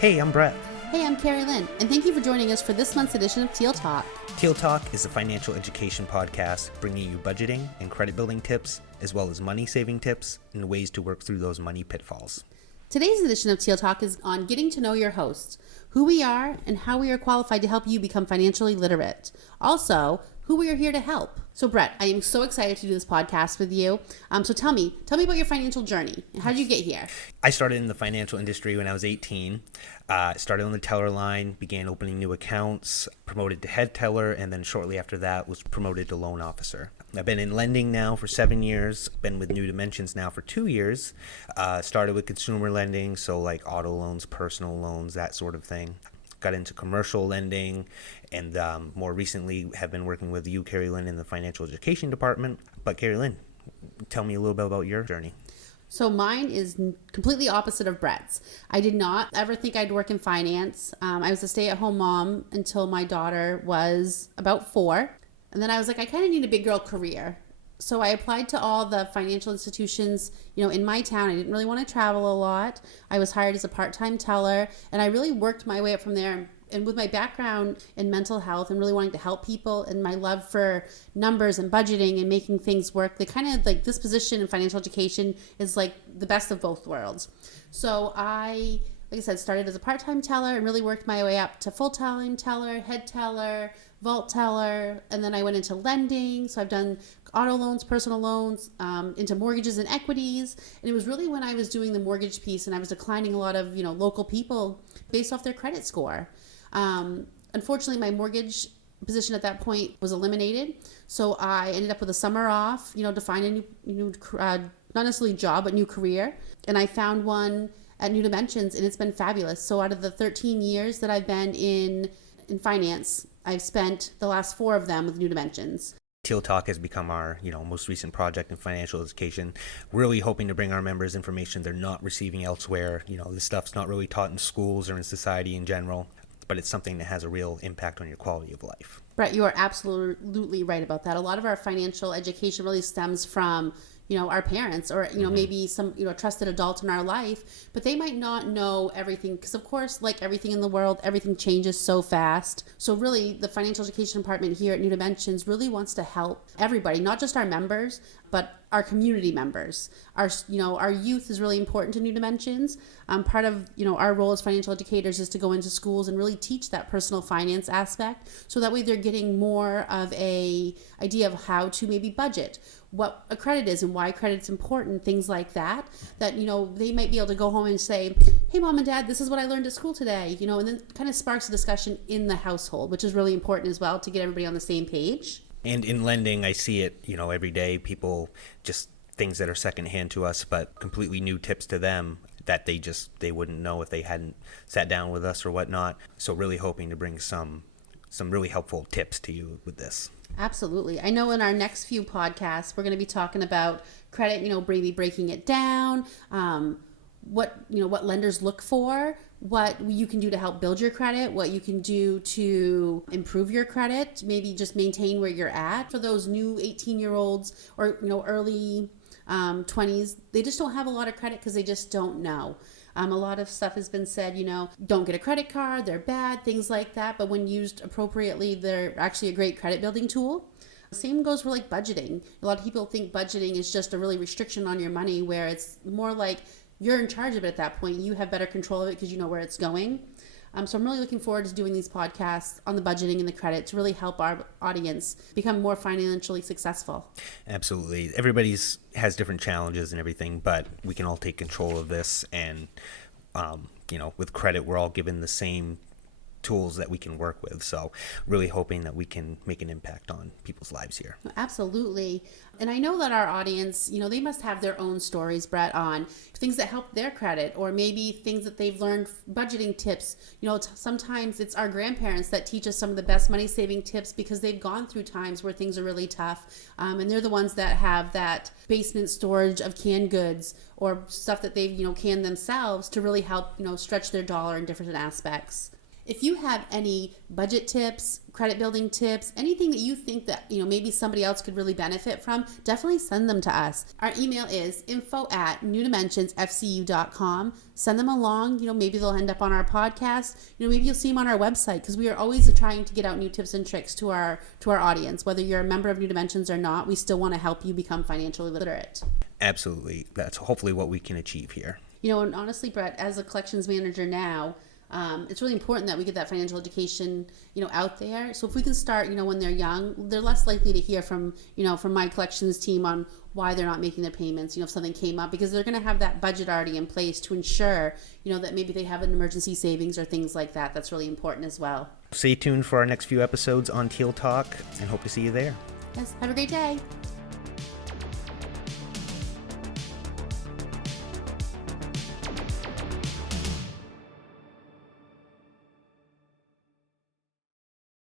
Hey, I'm Brett. Hey, I'm Carrielyn, and thank you for joining us for this month's edition of Teal Talk. Teal Talk is a financial education podcast bringing you budgeting and credit building tips, as well as money saving tips and ways to work through those money pitfalls. Today's edition of Teal Talk is on getting to know your host, who we are, and how we are qualified to help you become financially literate. Also, who we are here to help. So Brett, I am so excited to do this podcast with you. So tell me about your financial journey. How did you get here? I started in the financial industry when I was 18. Started on the teller line, began opening new accounts, promoted to head teller, and then shortly after that was promoted to loan officer. I've been in lending now for 7 years, been with New Dimensions now for 2 years. Started with consumer lending, so like auto loans, personal loans, that sort of thing. Got into commercial lending, and more recently have been working with you, Carrielyn, in the financial education department. But Carrielyn, tell me a little bit about your journey. So mine is completely opposite of Brett's. I did not ever think I'd work in finance. I was a stay-at-home mom until my daughter was about 4. And then I was like, I kind of need a big girl career. So I applied to all the financial institutions, in my town. I didn't really want to travel a lot. I was hired as a part-time teller, and I really worked my way up from there. And with my background in mental health and really wanting to help people and my love for numbers and budgeting and making things work, they kind of like this position in financial education is like the best of both worlds. So like I said, started as a part-time teller and really worked my way up to full-time teller, head teller, vault teller, and then I went into lending. So I've done auto loans, personal loans, into mortgages and equities. And it was really when I was doing the mortgage piece and I was declining a lot of, local people based off their credit score. Unfortunately, my mortgage position at that point was eliminated. So I ended up with a summer off, to find a new not necessarily job, but new career. And I found one at New Dimensions, and it's been fabulous. So out of the 13 years that I've been in finance, I've spent the last 4 of them with New Dimensions. Teal Talk has become our, most recent project in financial education, really hoping to bring our members information they're not receiving elsewhere. This stuff's not really taught in schools or in society in general, but it's something that has a real impact on your quality of life. Brett, you are absolutely right about that. A lot of our financial education really stems from our parents or, maybe some, trusted adult in our life, but they might not know everything because, of course, like everything in the world, everything changes so fast. So really, the financial education department here at New Dimensions really wants to help everybody, not just our members, but our community members. Our youth is really important to New Dimensions. Part of, our role as financial educators is to go into schools and really teach that personal finance aspect. So that way they're getting more of a idea of how to maybe budget, what a credit is and why credit's important, things like that, they might be able to go home and say, hey, Mom and Dad, this is what I learned at school today, and then kind of sparks a discussion in the household, which is really important as well to get everybody on the same page. And in lending, I see it, every day, people just things that are secondhand to us, but completely new tips to them that they wouldn't know if they hadn't sat down with us or whatnot. So really hoping to bring some really helpful tips to you with this. Absolutely. I know in our next few podcasts, we're going to be talking about credit, maybe breaking it down, what lenders look for, what you can do to help build your credit, what you can do to improve your credit, maybe just maintain where you're at. For those new 18-year-olds or, early 20s, they just don't have a lot of credit because they just don't know. A lot of stuff has been said, don't get a credit card, they're bad, things like that. But when used appropriately, they're actually a great credit building tool. Same goes for like budgeting. A lot of people think budgeting is just a really restriction on your money, where it's more like you're in charge of it at that point. You have better control of it because you know where it's going. So I'm really looking forward to doing these podcasts on the budgeting and the credit to really help our audience become more financially successful. Absolutely. Everybody's has different challenges and everything, but we can all take control of this. And, with credit, we're all given the same tools that we can work with. So really hoping that we can make an impact on people's lives here. Absolutely. And I know that our audience, they must have their own stories, Brett, on things that help their credit, or maybe things that they've learned, budgeting tips. Sometimes it's our grandparents that teach us some of the best money saving tips because they've gone through times where things are really tough. And they're the ones that have that basement storage of canned goods or stuff that they've, canned themselves to really help, stretch their dollar in different aspects. If you have any budget tips, credit building tips, anything that you think that, maybe somebody else could really benefit from, definitely send them to us. Our email is info@newdimensionsfcu.com. Send them along. Maybe they'll end up on our podcast. Maybe you'll see them on our website, because we are always trying to get out new tips and tricks to our audience. Whether you're a member of New Dimensions or not, we still want to help you become financially literate. Absolutely. That's hopefully what we can achieve here. And honestly, Brett, as a collections manager now, it's really important that we get that financial education, out there. So if we can start, when they're young, they're less likely to hear from my collections team on why they're not making their payments, if something came up, because they're going to have that budget already in place to ensure, that maybe they have an emergency savings or things like that. That's really important as well. Stay tuned for our next few episodes on Teal Talk, and hope to see you there. Yes. Have a great day.